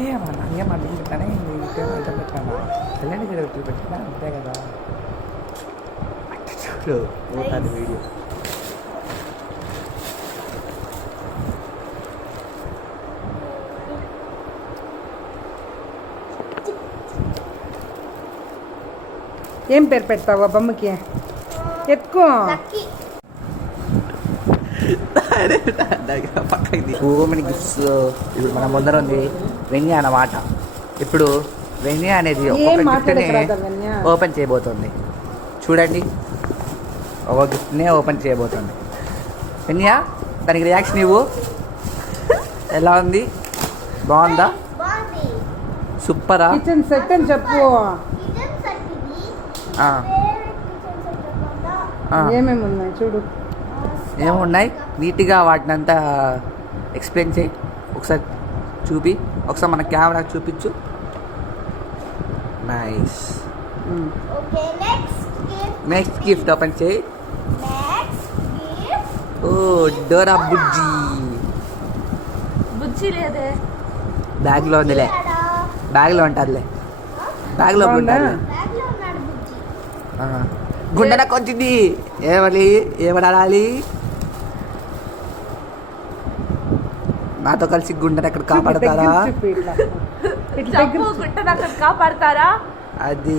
ఏమన్నా పెట్టానే ఇట్లా పెట్టాను తెల్లని ఇక్కడ పెట్టినా అంతే కదా చూడు పోతాను వీడియో. ఏం పేరు పెడతావు బొమ్మకి? ఎత్తుకో. ఓమెన్ గిఫ్ట్స్ ఇప్పుడు మన ముందర ఉంది వెన్యా అన్నమాట. ఇప్పుడు వెన్యా అనేది ఒక్కొక్క గిఫ్ట్ని ఓపెన్ చేయబోతుంది. చూడండి, ఒక గిఫ్ట్నే ఓపెన్ చేయబోతుంది వెన్యా. దానికి రియాక్షన్ ఇవ్వు. ఎలా ఉంది? బాగుందా? సూపరా? కిచెన్ సెట్ అని చెప్పు. ఏమేమి ఉన్నాయి చూడు. ఏమున్నాయి నీట్గా వాటిని అంతా ఎక్స్ప్లెయిన్ చేయి. ఒకసారి చూపి, ఒకసారి మన కెమెరాకి చూపించు. నైస్. నెక్స్ట్ గిఫ్ట్ ఓపెన్ చేయి. ఓ డోరా బుజ్జి. బుజ్జి లేదే, బ్యాగ్లో ఉందిలే. బ్యాగ్లో ఉంటుందిలే. బ్యాగ్లో ఉంటుంది. గుండె నాకు వచ్చింది. ఏమనాలి? నాతో కలిసి గుండెని ఎక్కడ కాపాడతారా? కాపాడతారా? అది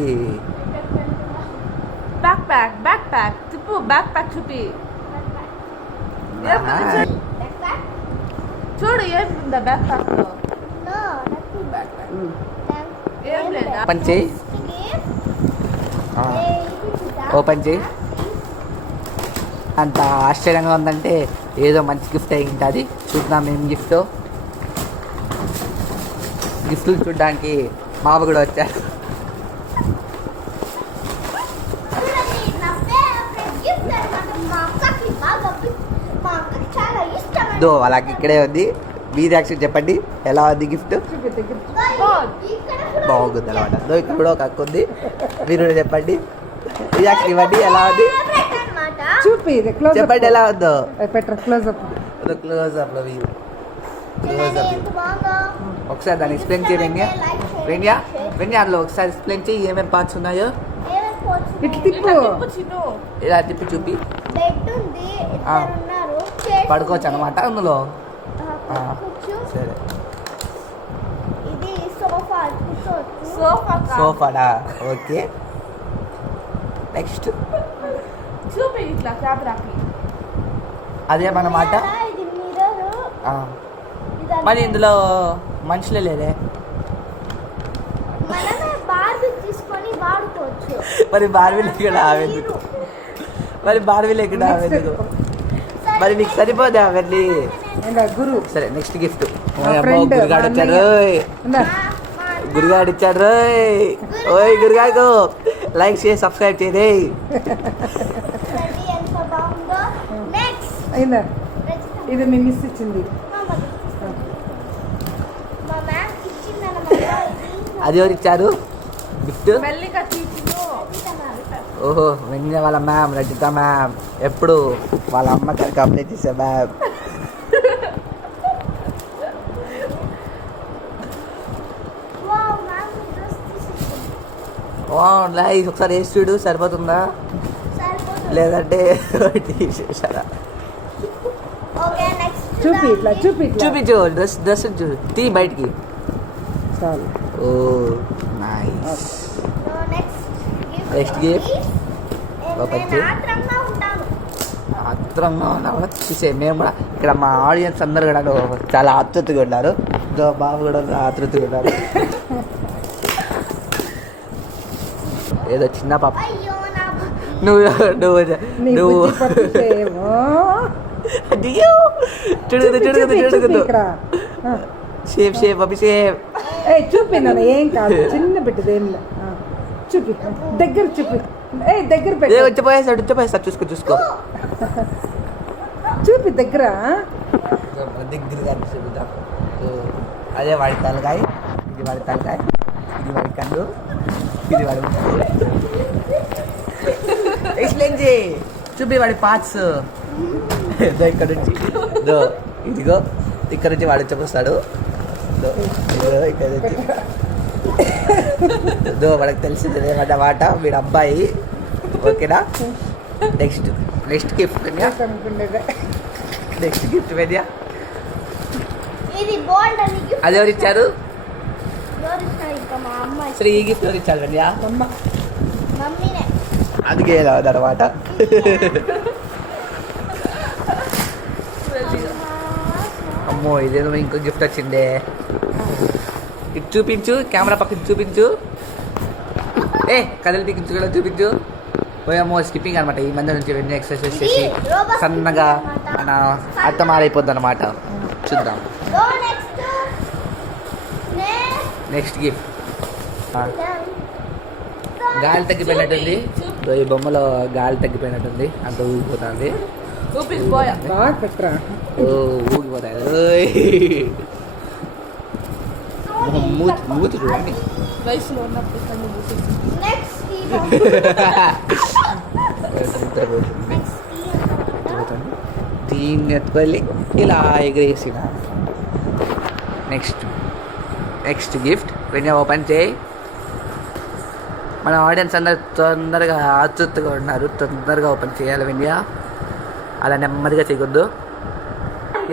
బ్యాక్ ప్యాక్ తిప్పు. బ్యాక్ ప్యాక్ చూపి. చూడు ఏముందా బ్యాక్ ప్యాక్ లో. ఏం లేదా? ఓపెన్ చేయి. ఓపెన్ చేయి. అంత ఆశ్చర్యంగా ఉందంటే ఏదో మంచి గిఫ్ట్ అయి ఉంటుంది. చూద్దాం ఏం గిఫ్ట్. గిఫ్ట్లు చూడడానికి మామ కూడా వచ్చారు. దో అలాగే ఇక్కడే ఉంది. మీ రియాక్షన్ చెప్పండి, ఎలా ఉంది గిఫ్ట్? బాగుంది అనమాట. దో ఇక్కడ కూడా ఒక అక్క ఉంది. మీరు చెప్పండి, రియాక్షన్ ఇవ్వండి, ఎలా ఉంది చూపి. చెప్పండి ఎలా ఉందో. క్లోజ్అప్ ఒకసారి దాన్ని ఎక్స్ప్లెయిన్ చేయి వెన్యా. వెన్యా వెన్యా అందులో ఒకసారి ఎక్స్ప్లెయిన్ చేయి ఏమేమి పార్ట్స్ ఉన్నాయో. ఇట్లా తిప్పు. ఇలా తిప్పి చూపి. పడుకోవచ్చు అనమాట అందులో. సరే, సోఫాడా? ఓకే. నెక్స్ట్ చూపి ఇట్లా కెమెరాకి. అదేమన్నమాట. మరి ఇందులో మనుషులే లేదే. మరి బార్బీ ఎక్కడ ఆవేందుకు? మరి మీకు సరిపోదా అవన్నీ? గురు. సరే నెక్స్ట్ గిఫ్ట్. గురుగాడు వచ్చాడు. గురుగాడు ఇచ్చాడు. ఓయ్ గురుగాడు, లైక్ చేసి సబ్స్క్రైబ్ చేయదే. అయిందా? ఇది మీ మిస్ ఇచ్చింది. అది ఎవరు ఇచ్చారు గిఫ్ట్? ఓహో, వెంజ వాళ్ళ మ్యామ్, రజిత మ్యామ్. ఎప్పుడు వాళ్ళ అమ్మ గారికి అప్లై చేసే మ్యామ్. నైస్. ఒకసారి వేసి చూడు, సరిపోతుందా లేదంటే తీసేసారా? చూపించు. డ్రెస్ చూడు, తీ బయటికి. ఓ నైస్. నెక్స్ట్ గిఫ్ట్ ఓపెన్ చేయి. ఆత్రంగా ఉన్నావా? చూసే మేము కూడా ఇక్కడ మా ఆడియన్స్ అందరు కూడా చాలా ఆతృతగా ఉన్నారు. బాబు కూడా ఆతృతగా ఉన్నారు. ఏదో చిన్న పాప. నువ్వు షేప్ అభిషేక్ చూపి. ఏం కాదు, చిన్న బిడ్డది. ఏం చూపి, దగ్గర చూపి. దగ్గర వచ్చేపోయేస్తాడు. చూసుకో చూపి దగ్గర. అదే వాడి తలకాయ, ఇది వాడి తలకాయ, ఇది వాడి కన్ను, ఇది వాడి ఎక్స్ప్లెయిన్ చేయి. చూపి వాడి పార్ట్స్. ఇక్కడ నుంచి ఇదిగో ఇక్కడ నుంచి వాడు చెప్పొస్తాడు. మనకు తెలిసింది ఏమన్నమాట వీడు అబ్బాయి. ఓకేనా? Next gift వెన్యా. అనుకునేదే next gift వెన్యా. ఇది గోల్డ్ అని గిఫ్ట్ అది ఎవరు ఇచ్చారు? ఎవరు ఇస్తారు? ఇంకా మా అమ్మ సరే ఈ గిఫ్ట్ ఎవరు ఇచ్చారు వెన్యా? అమ్మ మమ్మీనే. అందుకే ఇలా ఉందన్నమాట. అమ్మో ఇదేదో ఇంకో గిఫ్ట్ వచ్చిందే. ఇటు చూపించు, కెమెరా పక్కన చూపించు. కథలు తీపించు, చూపించు. పోయామో స్కిప్పింగ్ అనమాట. ఈ మధ్య నుంచి వెన్నీ ఎక్సర్సైజ్ చేసి సన్నగా మన అర్థం మారైపోద్ది అనమాట. చూద్దాం Go next to next gift. గాలి తగ్గిపోయినట్టుంది. ఈ బొమ్మలో గాలి తగ్గిపోయినట్టుంది, అంత ఊగిపోతుంది. ఊపిరిపోయా. బాగా పెట్టరా. ఓ ఊగిపోతాయి. మూతి చూడండి. వయసులో ఉన్నప్పుడు కళ్ళు మూసేసి. next దీన్ని ఎత్తుకెళ్ళి ఇలా ఎగిరేసిన. నెక్స్ట్ గిఫ్ట్ వెన్ ఓపెన్ చేయి. మన ఆడియన్స్ అందరు తొందరగా ఆతృతగా ఉన్నారు, తొందరగా ఓపెన్ చేయాలి వెన్యా. అలా నెమ్మదిగా చేయకూడదు.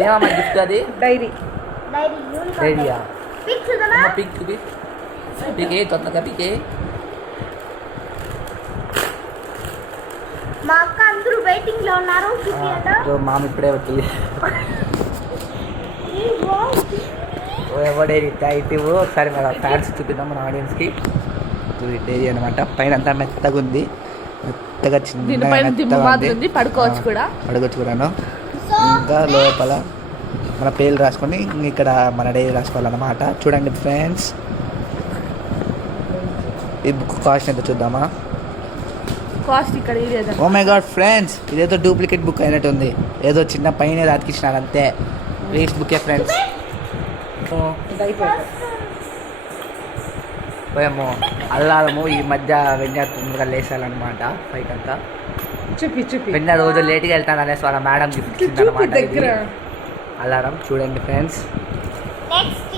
ఏమమ్మా గిఫ్ట్ అది? డైరీ. రెడీయా? పిక్ చూడనా? పీకే తొందరగా పీకే. మా అక్క అందరూ వెయిటింగ్ లో ఉన్నారు. చూపియట. మామ ఇప్పుడే వచ్చింది. ఎవడే టైట్ ఇవ్వు. ఒకసారి మన ఫ్యాన్స్ చూపిద్దాం మన ఆడియన్స్కి. డైరీ అనమాట. పైన అంతా మెత్తగా ఉంది, మెత్తగా దీనిపైన దిమ్మ మాదిరి ఉంది. పడుకోవచ్చు కూడా. కూడాను. ఇంకా లోపల మన పేర్లు రాసుకొని ఇక్కడ మన డైరీ రాసుకోవాలన్నమాట. చూడండి ఫ్రెండ్స్, ఈ బుక్ కాస్ట్ ఎంత చూద్దామా? కాస్ట్ ఇక్కడ ఇదేదా? ఓ మై గాడ్ ఫ్రెండ్స్, ఇదేదో డూప్లికేట్ బుక్ అయినట్టుంది. ఏదో చిన్న పైన అతికించినారు అంతే. వేస్ట్ బుకే ఫ్రెండ్స్. పోయాము అల్లారము. ఈ మధ్య వెన్న తొందరగా లేసాలన్నమాట పైకంతా. చూపి వెన్న రోజు లేట్గా వెళ్తాను అనేసి వాళ్ళ మేడం గిఫ్ట్ ఇచ్చింది అనమాట. దగ్గర అలారం చూడండి ఫ్రెండ్స్. నెక్స్ట్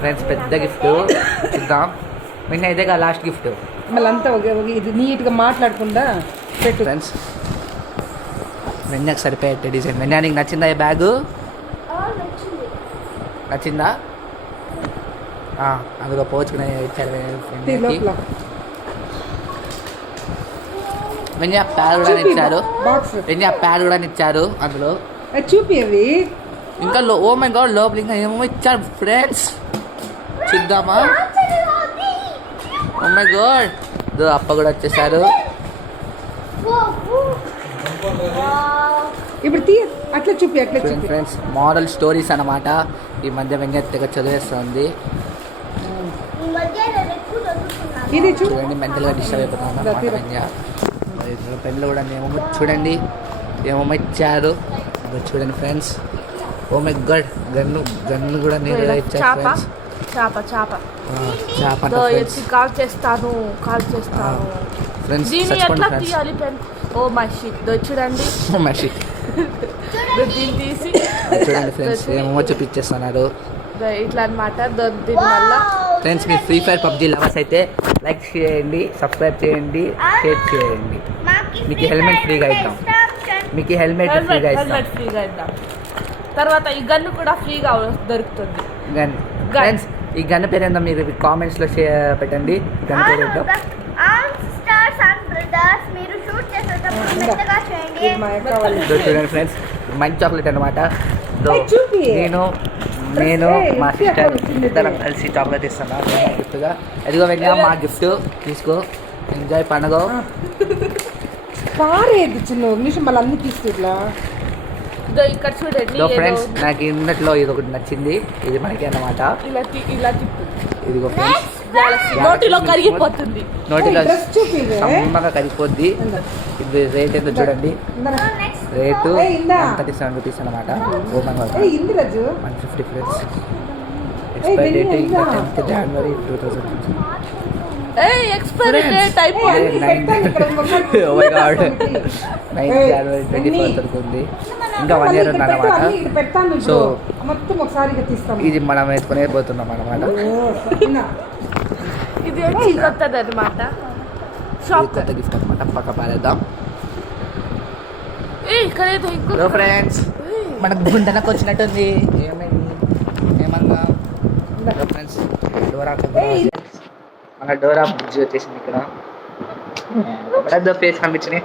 ఫ్రెండ్స్ పెద్ద గిఫ్ట్ చూద్దాం. వెన్న ఇదేగా లాస్ట్ గిఫ్ట్. మళ్ళీ అంతా ఇది నీట్గా మాట్లాడకుండా పెట్టు ఫ్రెండ్స్ వెన్నకు సరిపోయే డిజైన్. వెన్న నీకు నచ్చిందా ఈ బ్యాగు? నచ్చిందా? అందులో పోచుకునే ఇచ్చారు లోపల వెన్న ప్యాడ్ కూడా ఇచ్చారు. బాక్స్ వెన్న ప్యాడ్ కూడా ఇచ్చారు అందులో. చూపి అవి ఇంకా ఓ మై గాడ్ లోపల ఇంకా ఏమో ఇచ్చారు ఫ్రెండ్స్. చూద్దామా? ఓ మై గాడ్ అప్ప కూడా వచ్చేసారు. ఇప్పుడు అట్లా చూపి ఫ్రెండ్స్ మోరల్ స్టోరీస్ అన్నమాట. ఈ మధ్య వెంగెత్తగా చదివేస్తుంది. ఇది చూడండి మెంటల్గా డిస్టర్బ్ అయిపోతుంది వెంగ. పెన్లు కూడా ఏమో చూడండి ఏమో ఇచ్చారు. చూడండి friends. Oh my god gun కూడా నేను ఇచ్చారు ఫ్రెండ్స్. చేప కాల్ చేస్తాను ఫ్రెండ్స్. దీన్ని ఎట్లా తీయాలి పెన్? Oh my shit. చూడండి దీన్ని తీసి చూడండి ఫ్రెండ్స్ ఏమో చూపించేస్తున్నారు ఇట్లా అనమాట. దీనివల్ల ఫ్రెండ్స్ మీరు ఫ్రీ ఫైర్ పబ్జీ లవర్స్ అయితే లైక్ చేయండి, సబ్స్క్రైబ్ చేయండి, షేర్ చేయండి. మీకు హెల్మెట్ ఫ్రీగా ఇద్దాం. ఫ్రీగా ఇద్దాం. తర్వాత ఈ గన్ను కూడా ఫ్రీగా దొరుకుతుంది. గన్ ఫ్రెండ్స్ ఈ గన్ పేరు ఏందో మీరు కామెంట్స్లో పెట్టండి. గన్ పేరు ఏంటో చూడండి ఫ్రెండ్స్. మంచి చాక్లెట్ అనమాట. నేను మా సిస్టర్ ఇద్దరం కలిసి చాక్లెట్ ఇస్తున్నాం గిఫ్ట్గా. ఎదిగో వెళ్ళా మా గిఫ్ట్ తీసుకో, ఎంజాయ్ పండుగ. పారేది చిన్న నిమిషం మళ్ళీ అన్ని తీసుకుట్లా. ఇక్కడ చూడండి ఫ్రెండ్స్ నాకు ఇందులో ఇది ఒకటి నచ్చింది. ఇది మనకి అన్నమాట. ఇలా తిప్పు. ఇదిగో ఫ్రెండ్స్ నోటిలో కరిగిపోతుంది. నోటిలో సమ్మగా కరిగిపోద్ది. ఇది రేట్ ఏంటో చూడండి. రేటు 37 రూపీస్ అనమాట. 150 ఫ్రెండ్స్. ఎక్స్పైరీ డేట్ ఇంకా 10th January 2000. ఎక్స్పైరీ డేట్ అయిపోయింది. 9 January 24 వరకు ఉంది. ఇంకా 1 year ఇక్కడ పెట్టు, ఉందన్నమాట. అన్నీ ఇక్కడ పెడతాను ఇప్పుడు. సో మొత్తం ఒకసారి తీస్తాం. ఇది మనం వేసుకునే పోతున్నాం అనమాట. ఇది వచ్చి కొత్తది అనమాట. షాప్ కొత్త గిఫ్ట్ అనమాట. పక్క పారేద్దాం. ఇక్కడ ఏదో ఇంకో ఫ్రెండ్స్ మనకు గుండెనకు వచ్చినట్టుంది. ఏమన్నా ఫ్రెండ్స్ డోరా మన డోరా బుజ్జి వచ్చేసింది ఇక్కడ. ఫేస్ కనిపించినాయి.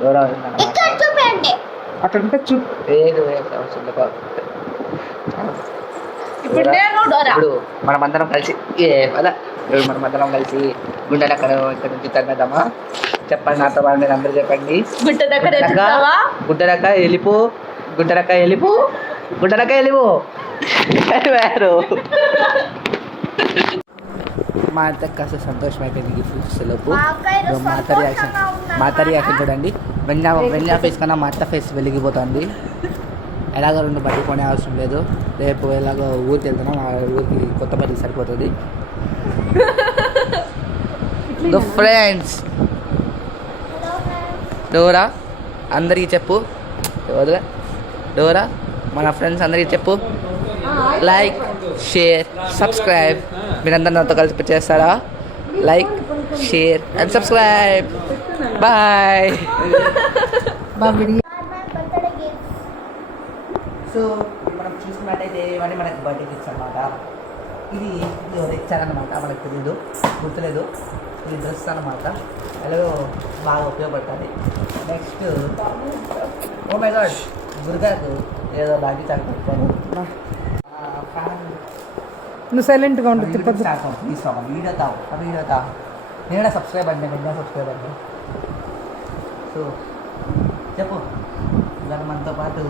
డోరా ఇక్కడ చూపండి. అక్కడ ఉంటే చూ. ఇప్పుడు నేను డోరా. ఇప్పుడు మనమందరం కలిసి మనమందరం కలిసి గుండెలు అక్కడ ఇక్కడ నుంచి తరిమేద్దామా? చెప్పండి నాతో పాటు మీరు అందరూ చెప్పండి. గుడ్డరక్క వెళ్ళిపో, గుడ్డరక్క వెళ్ళిపో, గుడ్డరక్క వెళ్ళిపో. మా అంత కాస్త సంతోషం అయిపోయింది గిఫ్ట్ ఇచ్చేలోపు. మా అత్త రియాక్షన్ చూడండి. వెన్న ఫేస్ కన్నా మా అత్త ఫేస్ వెలిగిపోతుంది. ఎలాగో 2 పట్టుకునే అవసరం లేదు. రేపు ఎలాగో ఊరికి వెళ్తున్నాం. ఆ ఊరికి కొత్త పల్లి సరిపోతుంది. ఫ్రెండ్స్ డోరా అందరికీ చెప్పు. డోరా మన ఫ్రెండ్స్ అందరికీ చెప్పు. Like, share, subscribe. మీరందరూ నాతో కలిసి చేస్తారా? Like, share and subscribe. Bye. So మనం చూసుకున్నట్టయితే ఇవన్నీ మనకి బర్త్డే గిఫ్ట్స్ అనమాట. ఇది ఇచ్చారనమాట. మనకు తెలియదు, గుర్తులేదు. ఇది డ్రెస్ అనమాట. ఎలాగో బాగా ఉపయోగపడుతుంది. నెక్స్ట్ ఓ మై గాడ్ గురుగారు ఏదో లాగి చాలు. నువ్వు సైలెంట్గా ఉండు. వీడియో తావు నేను సబ్స్క్రైబ్ అంటే సబ్స్క్రైబ్ అంటే. సో చెప్పు దాని మనతో పాటు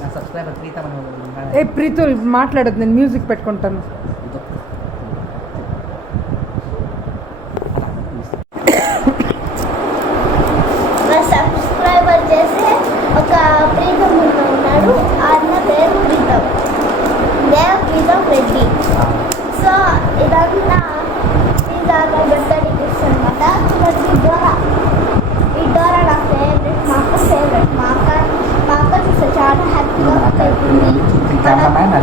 నా సబ్స్క్రైబర్ ప్రీతమని. ప్రీతు మాట్లాడదు, నేను మ్యూజిక్ పెట్టుకుంటాను. సబ్స్క్రైబర్ చేసి ఒక ప్రీతం ఉన్నాడు. అన్న పేరు ప్రీతం రెడ్డి. సో ఇదంతా బర్త్డే గిఫ్ట్స్ అనమాట. ఈ డోరా నా ఫేవరెట్. మా అక్క ఫేవరెట్. మా అక్క చూస్తే చాలా హ్యాపీగా అవుతుంది. కెమెరామ్యాన్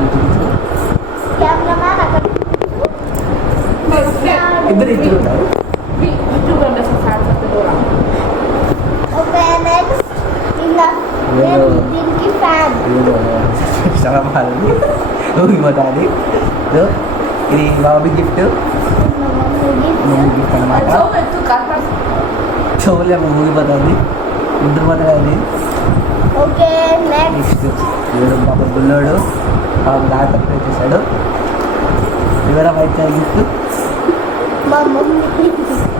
అక్కడ ఓకే. నెక్స్ట్ ఇంకా నేను దీనికి ఫ్యాన్. ఊగిపోతుంది. ఇది బాబీ గిఫ్ట్. గిఫ్ట్ అనమాట. చెవులే ఊగిపోతుంది, నిద్రపోతుంది. ఓకే. నెక్స్ట్ వీడు బాబు బుల్లోడు బాబు ల్యాప్టాప్ ప్లే చేశాడు. ఇవరా వైట్ గిఫ్ట్ మా మమ్మీ.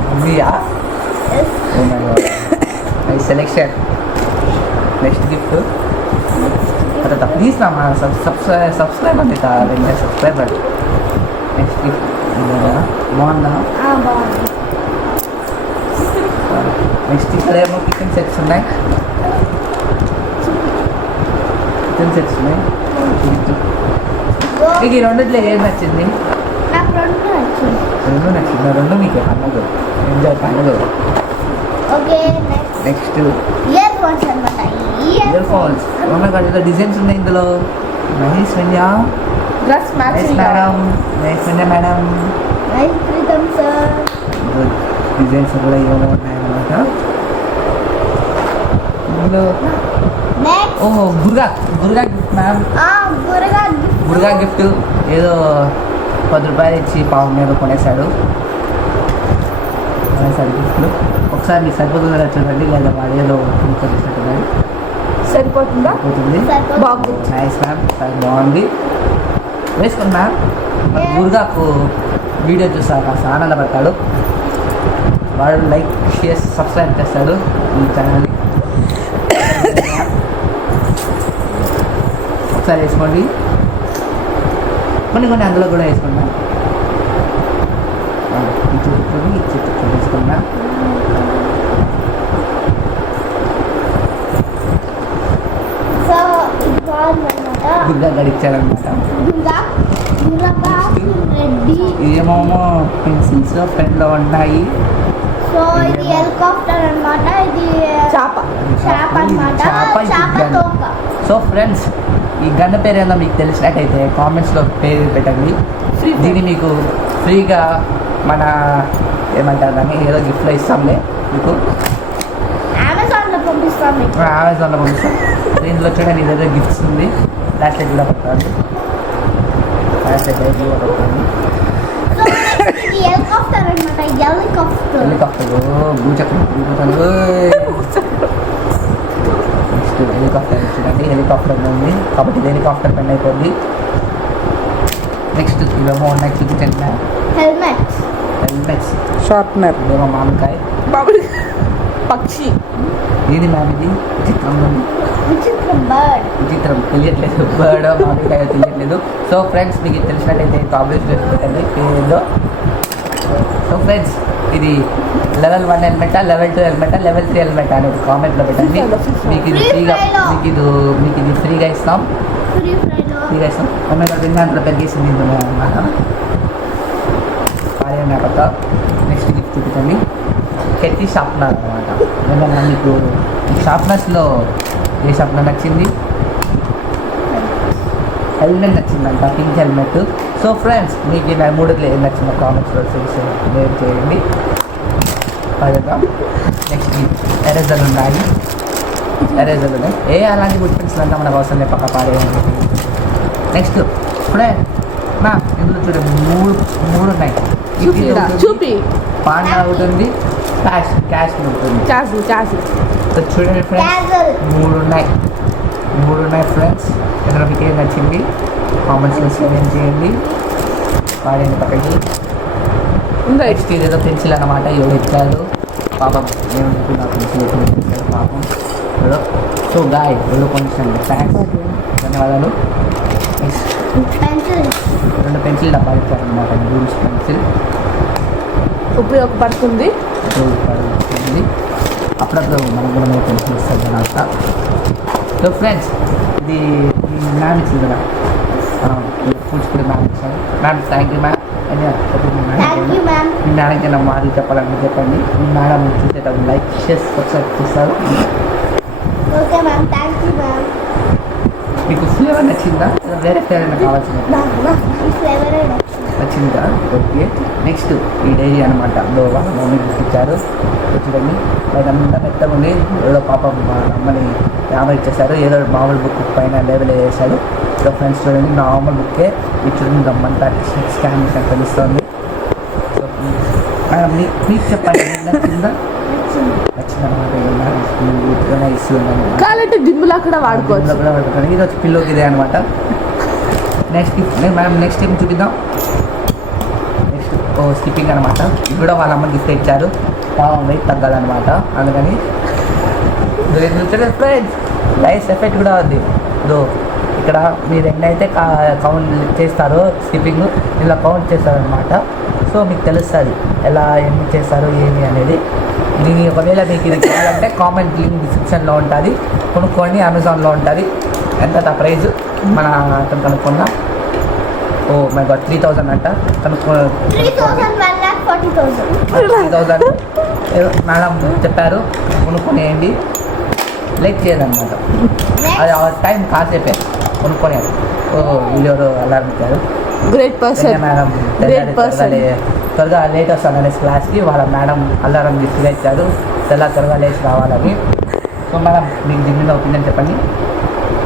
మమ్మీయా? సెలెక్షన్. నెక్స్ట్ గిఫ్ట్ అత ప్లీజ్ నా సబ్స్క్రైబ్ అండి. సబ్స్క్రైబర్. నెక్స్ట్ గిఫ్ట్ బాగుందా? బాగుంది. నెక్స్ట్ ఇక్కడ ఏమో కిచెన్ సెట్స్ ఉన్నాయి. మీకు ఈ రెండిట్లో ఏది నచ్చింది? నాకు రెండు నచ్చింది. రెండు మీకు పండుగ ఎంజాయ్ పండుగ. ఓకే. నెక్స్ట్ ఇయర్ ఫోన్స్ అనమాట. Earphones. ఏదో డిజైన్స్ ఉన్నాయి ఇందులో. Nice Venya. Dress nice madam. Nice Venya madam. Nice Preetham sir. Designs కూడా ఏమో ఉన్నాయన్నమాట. ఇందులో నెక్స్ట్ ఓహో గురుగా గిఫ్ట్ మ్యామ్. గురుగా గిఫ్ట్ ఏదో 10 రూపాయలు ఇచ్చి పావు మీద కొనేసాడు గిఫ్ట్లు. ఒకసారి మీకు సరిపోతుందా చూడండి, లేదా వాడేదో కొనేసినట్టుగా. సరిపోతుందా? పోతుంది. బాగుంది. Nice ma'am. బాగుంది. వేసుకోండి మ్యామ్. మన గురుగాకు వీడియో చూసాక కాస్త ఆనందపడతాడు. వాడు లైక్, షేర్, సబ్స్క్రైబ్ చేస్తాడు ఈ ఛానల్ని. ఒకసారి వేసుకోండి. కొన్ని అందులో కూడా వేసుకున్నా. ఈ చుట్టూ వేసుకున్నా. గుర్గా గడిచారనమాట. ఇదేమో పెన్సిల్స్ పెన్లో ఉన్నాయి. సో ఇది హెలికాప్టర్ అనమాట. ఇది చాప. చేప అన్నమాట చేప, ఇది చేప గన్. తోక సో ఫ్రెండ్స్ ఈ గన్ పేరు ఏదో మీకు తెలిసినట్టయితే కామెంట్స్లో పేరు పెట్టండి. దీన్ని మీకు ఫ్రీగా మన ఏమంటారు దాన్ని ఏదో గిఫ్ట్లో ఇస్తాంలే మీకు అమెజాన్లో పంపిస్తాం మీకు అమెజాన్లో పంపిస్తాం. దీంట్లో చూడండి ఇదేదో గిఫ్ట్స్ ఉంది. ఫ్లాష్ లైట్ కూడా పడుతుంది. ఫ్లాష్ లైట్ కూడా పడుతుంది. సో ఇది హెలికాప్టర్ అన్నమాట హెలికాప్టర్ హెలికాప్టర్ భూచక్రం తిరుగుతాను. నెక్స్ట్ హెలికాప్టర్ చూడండి హెలికాప్టర్ ఉంది కాబట్టి ఇది హెలికాప్టర్ పని అయిపోద్ది. నెక్స్ట్ ఇవేమో ఉన్నాయి చూపించండి. హెల్మెట్ హెల్మెట్స్ షార్ప్నర్ ఇదేమో మామిడికాయ. పక్షి ఇది మ్యామ్ ఇది విచిత్రంలో ఉంది. విచిత్రం బర్డ్ విచిత్రం తెలియట్లేదు బర్డ్ మామిడికాయ తెలియట్లేదు. సో ఫ్రెండ్స్ మీకు ఇది తెలిసినట్టయితే కామెంట్స్ పెట్టండి పేరులో. సో ఫ్రెండ్స్ ఇది లెవెల్ 1 హెల్మెటా, లెవెల్ 2 హెల్మెటా, లెవెల్ 3 హెల్మెటా అనేది కామెంట్లో పెట్టండి. మీకు ఇది ఫ్రీగా మీకు ఇది ఫ్రీగా ఇస్తాం. ఫ్రీగా ఇస్తాం. ఒమేగా దాంట్లో పెరిగేసింది అన్నమాట. కార్యం కొత్త. నెక్స్ట్ గిఫ్ట్ చూపించండి. కెట్టి షార్ప్నర్ అనమాట. ఏమన్నా మీకు షార్ప్నర్స్లో ఏ షార్ప్నర్ నచ్చింది? హెల్మెట్ నచ్చిందంట, పింక్ హెల్మెట్. సో ఫ్రెండ్స్ మీకు ఈ మూడులో ఏం నచ్చిందో కామెంట్స్లో షేర్ చేయండి. పైగా నెక్స్ట్ ఎరేజర్లు ఉన్నాయి. ఎరేజర్లు ఉన్నాయి. అలాంటి గుడ్ పెన్సిల్ అంతా మనకు అవసరం లేదు, పక్క పారేయండి. నెక్స్ట్ ఇప్పుడే మా ఇందులో చూడండి మూడు ఉన్నాయి. చూపి పాండా ఉంటుంది, క్యాష్ ఉంటుంది. చాసి సో చూడండి ఫ్రెండ్స్ మూడు ఉన్నాయి ఫ్రెండ్స్. ఇందులో మీకు ఏం నచ్చింది కామెంట్స్లో షేర్ చేయండి. వాడండి పక్కకి. నెక్స్ట్ ఇదేదో పెన్సిల్ అనమాట. ఎవరు ఇచ్చారు పాపం ఏమనుకున్నా పెన్సిల్ ఇచ్చారు పాపం ఎవరో. సో గాయ్ ఎవరో కొంచెం థ్యాంక్స్, ధన్యవాదాలు. నెక్స్ట్ రెండు పెన్సిల్ డబ్బాలు ఇచ్చారనమాట. రూల్స్ పెన్సిల్ ఉపయోగపడుతుంది. అప్పుడప్పుడు మనకు కూడా పెన్సిల్ ఇస్తారు అనమాట. సో ఫ్రెండ్స్ ఇది మ్యామ్ ఇచ్చింది కదా, కూచిపూడి మ్యామ్ ఇచ్చారు. Ma'am thank you ma'am. మీ మేడంకి నా మాటలు చెప్పాలని చెప్పండి. మీ మేడం చూసేటప్పుడు లైక్ షేర్ సబ్స్క్రైబ్ చేస్తారు. Okay ma'am thank you ma'am. మీకు ఫ్లేవర్ నచ్చిందా? వేరే ఫ్లేవర్ కావాల్సింది ఈ ఫ్లేవర్ నచ్చిందా? ఓకే. నెక్స్ట్ ఈ డైరీ అనమాట. వాళ్ళ మమ్మీ ఇచ్చారు. చూడండి బయట అంతా మెత్తగా ఉంది. ఏదో పాపం మా అమ్మని 50 ఇచ్చేసారు. ఏదో మామూలు బుక్ పైన లేబుల్ వేసాడు. సో ఫ్రెండ్స్ చూడండి నార్మల్ బుక్కే. ఇది చూడండి గమ్మంతా స్కాన్ తెలుస్తుంది. సో మేడం మీకు చెప్పండి నచ్చిందా? నచ్చిందనమాట. ఇస్తున్నాను కాలంటే దిమ్ములా కూడా వాడుకోవచ్చు. కూడా వాడుకోండి. ఇది వచ్చి పిల్లోకి ఇదే అనమాట. నెక్స్ట్ మేడం నెక్స్ట్ ఏం చూపిద్దాం. నెక్స్ట్ స్కిప్పింగ్ అనమాట. ఇది కూడా వాళ్ళ అమ్మ గిఫ్ట్ ఇచ్చారు. పాపం వెయిట్ తగ్గాలన్నమాట. అందుకని ఫ్రెండ్స్ లైఫ్ ఎఫెక్ట్ కూడా ఉంది. ఇక్కడ మీరు ఎన్నైతే కౌంట్ చేస్తారో స్కిప్పింగ్ ఇలా కౌంట్ చేస్తారనమాట. సో మీకు తెలుస్తుంది ఎలా ఎన్ని చేస్తారు ఏమి అనేది. దీని ఒకవేళ మీకు ఇది కావాలంటే కామెంట్ లింక్ డిస్క్రిప్షన్లో ఉంటుంది. కొనుక్కోండి, అమెజాన్లో ఉంటుంది. ఎంత ప్రైజ్ మన అతను కనుక్కున్నా. ఓ మై గాడ్ 3000 అంట. కనుక్కో 3000 మేడం చెప్పారు. కొనుక్కొనేయండి, లైక్ చేయాలన్నమాట. అది ఆ టైం కాసేపే కొనుక్కొని. వీళ్ళు అలారం ఇచ్చారు. గ్రేట్ పర్సన్ మేడం త్వరగా లేట్ వస్తాను అనేసి క్లాస్కి వాళ్ళ మేడం అలారం తీసుకుని ఇచ్చారు. త్వరగా లేచి రావాలని. సో మేడం మీకు దీని మీద ఒపీనియన్ చెప్పండి.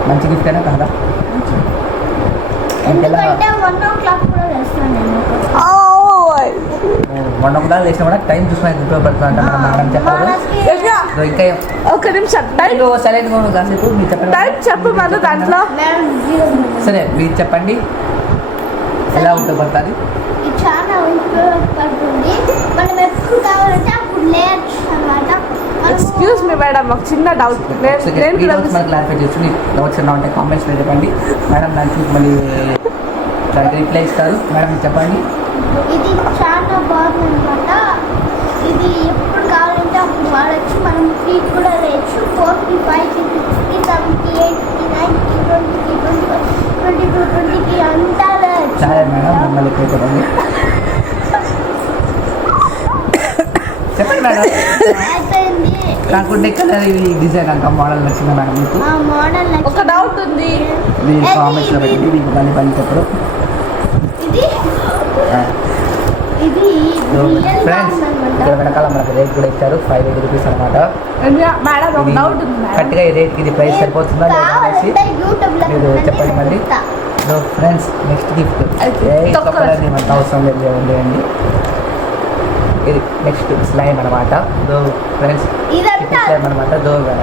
మంచి గిఫ్ట్ అయినా కాదా? ఎందుకంటే 1 o'clock కూడా చేస్తాను నేను. 1 o'clock లేచినా కూడా టైం చూసుకుని ఉపయోగపడుతుంది అంట మేడం చెప్పారు. ఇంకా ఒక నిమిషం టైం సరైన కాసేపు మీరు చెప్పండి. టైం చెప్పు మన దాంట్లో. సరే మీరు చెప్పండి ఎలా ఉపయోగపడుతుంది. ఇది చాలా ఉపయోగపడుతుంది. మనం ఎప్పుడు కావాలంటే అప్పుడు లేయచ్చు అన్నమాట. ఎక్స్క్యూజ్ మీ మేడం, మాకు చిన్న డౌట్. మనకు క్లారిఫై చేసి మీకు డౌట్స్ ఏమైనా ఉంటే కామెంట్స్లో చెప్పండి. మేడం దానికి మళ్ళీ రిప్లై ఇస్తారు. మేడం చెప్పండి. ఇది చాలా బాగుంది అనమాట. ఇది ఎప్పుడు కావాలంటే అప్పుడు వాడచ్చు. మనం 3 కూడా వేయచ్చు. 4, 5, 6, 7, 8, 9, 20, 22, 20 అంతా వేయచ్చు. సరే మేడం మమ్మల్ని చెప్పండి. చెప్పండి మేడం. అయిపోయింది. కాకుండా కలర్ ఇది డిజైన్ అంతా మోడల్ నచ్చిందా మేడం మీకు? ఆ మోడల్ ఒక డౌట్ ఉంది. మీరు కామెంట్స్లో పెట్టండి మీకు పని చెప్పరు. ఇది ఇది రియల్ ఫ్రెండ్స్ ఇక్కడ వెనకాల మనకు రేట్ కూడా ఇచ్చారు 580 రూపీస్ అనమాట. మేడం ఒక డౌట్ ఉంది మేడం. కరెక్ట్గా ఈ రేట్కి ఇది ప్రైస్ సరిపోతుందా లేదా అనేసి మీరు చెప్పండి మళ్ళీ. ఫ్రెండ్స్ నెక్స్ట్ గిఫ్ట్ చెప్పాలని మనకు అవసరం లేదు అండి. ఇది నెక్స్ట్ స్లైమ్ అనమాట. ఫ్రెండ్స్ స్లైమ్ అనమాట.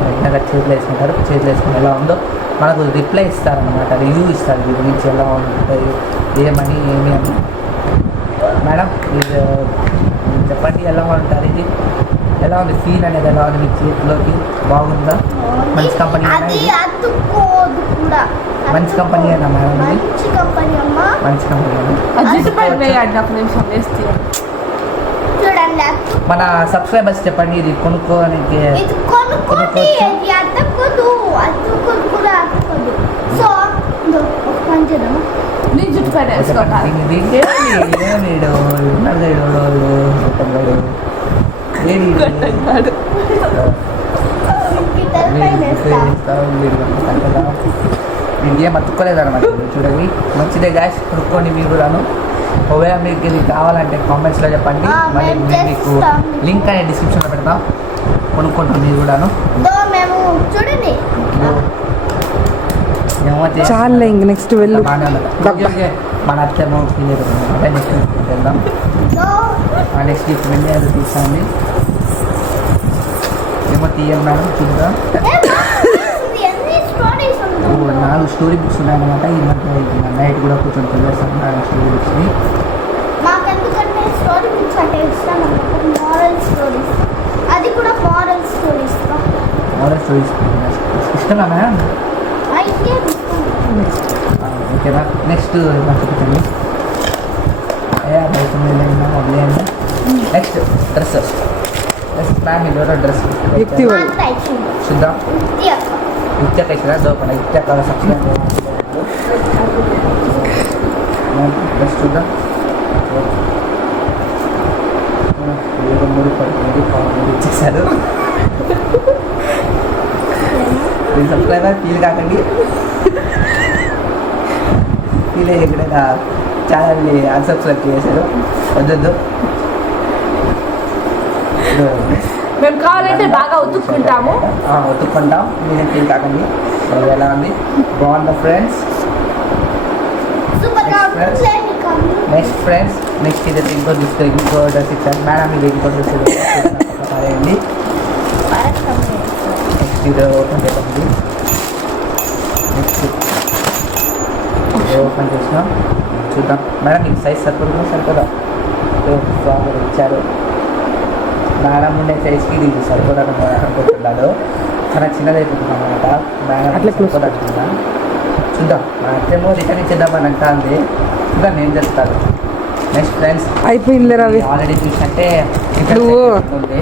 వెంటనే చేతులు వేసుకుంటారు. చేతులు వేసుకుని ఎలా ఉందో మనకు రిప్లై ఇస్తారనమాట. రివ్యూ ఇస్తారు దీని గురించి ఎలా ఉంటుంది ఏమని ఏమి అని. మేడం మీరు చెప్పండి ఎలా ఉంటారు, ఇది ఎలా ఉంది, ఫీల్ అనేది ఎలా ఉంది మీ చేతిలోకి? బాగుందా? మంచి కంపెనీ అది అతుక్కోదు కూడా. మంచి కంపెనీ అయినా మేడం? మంచి కంపెనీ అమ్మా. మంచి కంపెనీ అయినా జిడ్డు పైన వేయండి ఒక నిమిషం వేస్తే. చూడండి మన సబ్స్క్రైబర్స్ చెప్పండి ఇది కొనుక్కోనికి. ఇది కొనుక్కోండి. ఇది అతుక్కోదు, అతుక్కోదు కూడా అతుక్కోదు. సో ఒక పని చేద్దాం. నీ జుట్టు పైన వేసుకోవాలి. ఇంకేం అతుక్కోలేదన్నమాట. చూడండి మంచిదే గాయస్, కొనుక్కోండి మీరు కూడాను. ఒకవేళ మీకు ఇది కావాలంటే కామెంట్స్లో చెప్పండి. మళ్ళీ మేము మీకు లింక్ అనేది డిస్క్రిప్షన్లో పెడతాం. కొనుక్కుంటాం మీరు కూడాను. మేము చూడండి చాలే ఇంక నెక్స్ట్ వెళ్ళు. మన అత్తేమో నెక్స్ట్ వెళ్దాం. నెక్స్ట్ గిఫ్ట్ వెళ్ళి అది తీసుకోండి. ఏమో తీయండి మేడం చూద్దాం. 4 స్టోరీ బుక్స్ ఉన్నాయన్నమాట. ఈ మధ్య నైట్ కూడా కూర్చొని చదివేస్తాను స్టోరీ బుక్స్ని. మాకెందుకంటే స్టోరీ బుక్స్ అంటే ఇష్టం అన్నమాట. మారల్ స్టోరీస్, అది కూడా మారల్ స్టోరీస్. మారల్ స్టోరీస్ ఇష్టమా మేడం? ఓకేనా. నెక్స్ట్ చూపించండి. వదిలేయండి. Next dress. మ్యామ్ ఎవరో డ్రెస్ చూద్దాం. నిత్య ఇచ్చినా దోపన నిత్య కలర్ సబ్స్క్రైబ్ డ్రెస్ చూద్దాం. 3 ఇచ్చేసారు. మీరు సబ్స్క్రైబర్ ఫీల్ కాకండి. ఫీల్ అయ్యి ఎక్కడైనా ఛానల్ని అన్సబ్స్క్రైబ్ చేశారు. వద్దు. మేము కావాలంటే బాగా ఉతుక్కుంటాము. ఉతుక్కుంటాం. మీరేం ఫీల్ కాకండి. ఎలా ఉంది? బాగుందా ఫ్రెండ్స్? నెక్స్ట్ ఫ్రెండ్స్ నెక్స్ట్ ఇది ఇంకో గిఫ్ట్ ఇంకో డ్రెస్ ఇచ్చారు మేడం. ఇది ఇంకో డ్రెస్ అండి. నెక్స్ట్ ఇది ఓపెన్ చేయండి. నెక్స్ట్ ఓపెన్ చేసినాం. చూద్దాం మేడం. మీకు సైజ్ సరిపోదా? ఫ్రాక్ ఇచ్చారు మేడం. ఉండే సైజ్కి ఇది సరిపోదా అనుకుంటున్నాడు. చాలా చిన్నదైపోతుంది అన్నమాట. మేడం సరిపోదా చూద్దాం. అత్తేమో రిటర్న్ ఇచ్చేద్దామని అంటుంది. చూద్దాం నేను చెప్తాను. నెక్స్ట్ ఫ్రెండ్స్ అయిపోయింది రవి. ఆల్రెడీ చూసంటే నువ్వు ఉంది.